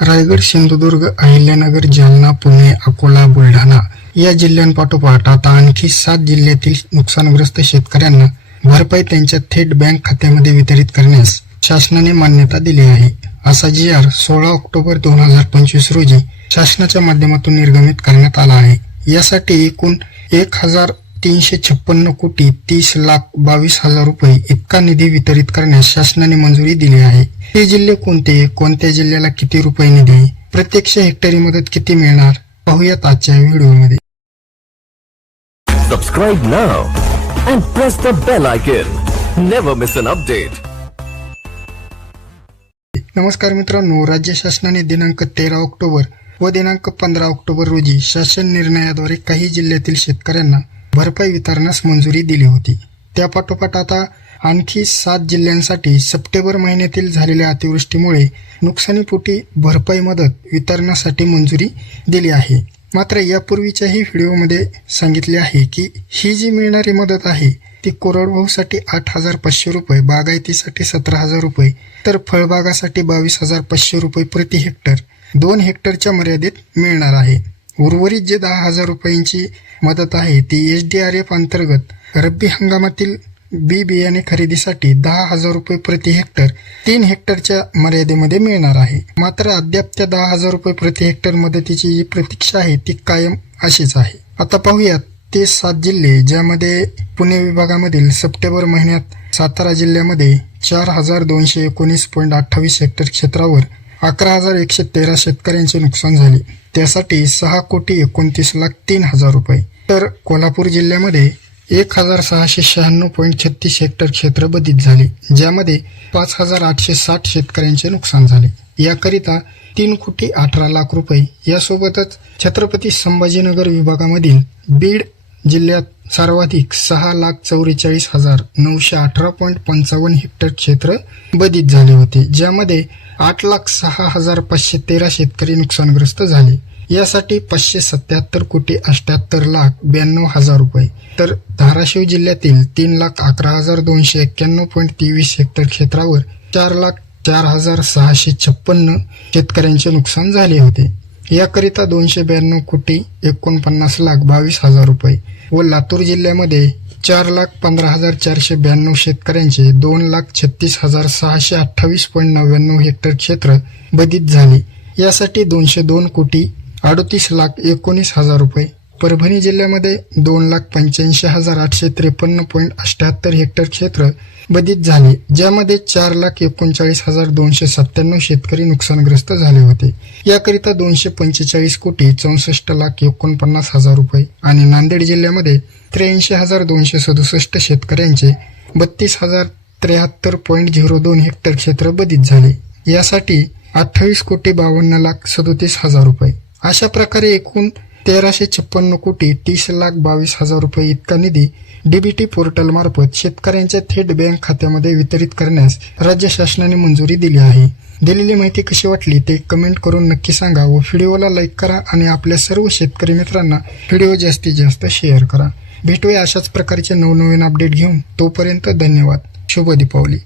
रायगड, सिंधुदुर्ग, अहिल्यानगर, जालना, पुणे, अकोला, बुलढाणा या जिल्ह्यांपाठोपाठ आता आणखी 7 जिल्ह्यातील नुकसानग्रस्त शेतकऱ्यांना भरपाई त्यांच्या थेट बँक खात्यामध्ये वितरित करण्यास शासनाने मान्यता दिली आहे. असा जी.आर. 16 ऑक्टोबर 2025 रोजी शासनाच्या माध्यमातून निर्गमित करण्यात आला आहे. यासाठी एकूण 1,356 कोटी 30,22,000 रुपये इतका निधी वितरित करण्यास शासनाने मंजुरी दिली आहे. हे जिल्हे कोणते, कोणत्या जिल्ह्याला किती रुपये निधी, प्रत्यक्ष हेक्टरी मदत किती मिळणार, पाहूयात आजच्या व्हिडिओमध्ये. Subscribe now and press the bell icon. Never miss an update. नमस्कार मित्रांनो, राज्य शासनाने दिनांक 13 ऑक्टोबर व दिनांक 15 ऑक्टोबर रोजी शासन निर्णयाद्वारे काही जिल्ह्यातील शेतकऱ्यांना भरपाई वितरणास मंजुरी दिली होती. त्यापाठोपाठ आता आणखी 7 जिल्ह्यांसाठी सप्टेंबर महिन्यातील झालेल्या अतिवृष्टीमुळे नुकसानीपोटी भरपाई मदत वितरणासाठी मंजुरी दिली आहे. मात्र यापूर्वीच्याही व्हिडिओमध्ये सांगितले आहे की ही जी मिळणारी मदत आहे ती कोरडवाहूसाठी 8,500 रुपये, बागायतीसाठी 17,000 रुपये, तर फळबागासाठी 22,500 रुपये प्रति हेक्टर 2 हेक्टरच्या मर्यादेत मिळणार आहे. उर्वरित जे 10,000 रुपयांची मदत आहे ती SDRF अंतर्गत रब्बी हंगामातील बी बियाणे खरेदीसाठी 10,000 रुपये प्रति हेक्टर 3 हेक्टरच्या मर्यादेमध्ये मिळणार आहे. मात्र अद्याप त्या 10,000 रुपये प्रति हेक्टर मदतीची जी प्रतीक्षा आहे ती कायम अशीच आहे. आता पाहूयात ते 7 जिल्हे, ज्यामध्ये पुणे विभागामधील सप्टेंबर महिन्यात सातारा जिल्ह्यामध्ये 4,219.28 हेक्टर क्षेत्रावर 11,113 शेतकऱ्यांचे नुकसान झाले. त्यासाठी 6,29,03,000 रुपये. तर कोल्हापूर जिल्ह्यामध्ये 1,696.36 हेक्टर क्षेत्र बाधित झाले, ज्यामध्ये 5,860 शेतकऱ्यांचे नुकसान झाले. याकरिता 3,18,00,000 रुपये. यासोबतच छत्रपती संभाजीनगर विभागामधील बीड जिल्ह्यात सर्वाधिक 6,44,918.55 हेक्टर क्षेत्र बाधित झाले होते, ज्यामध्ये 8,06,513 शेतकरी नुकसानग्रस्त झाले. यासाठी 577,78,92,000 रुपये. तर धाराशिव जिल्ह्यातील 3,11,291.23 हेक्टर क्षेत्रावर 4,04,656 शेतकऱ्यांचे नुकसान झाले होते. याकरिता 292,49,22,000 रुपये. व लातूर जिल्ह्यामध्ये 4,15,492 शेतकऱ्यांचे 2,36,628.99 हेक्टर क्षेत्र बाधित झाले. यासाठी 202,38,19,000 रुपये. परभणी जिल्ह्यामध्ये 2,85,853.78 हेक्टर क्षेत्र बाधित झाले, ज्यामध्ये 4,39,297 शेतकरी नुकसानग्रस्त झाले होते. याकरिता 245,64,64,49,000 रुपये. आणि नांदेड जिल्ह्यामध्ये 83,267 शेतकऱ्यांचे 32,073.02 हेक्टर क्षेत्र बाधित झाले. यासाठी 28,52,37,000 रुपये. अशा प्रकारे एकूण 1,356,30,22,000 रुपये इतका निधी डीबीटी पोर्टल मार्फत शेतकऱ्यांच्या थेट बँक खात्यामध्ये वितरित करण्यास राज्य शासनाने मंजुरी दिली आहे. दिलेली माहिती कशी वाटली ते कमेंट करून नक्की सांगा व व्हिडिओला लाईक करा आणि आपल्या सर्व शेतकरी मित्रांना व्हिडिओ जास्तीत जास्त शेअर करा. भेटूया अशाच प्रकारचे नवनवीन अपडेट घेऊन. तोपर्यंत धन्यवाद. शुभ दीपावली.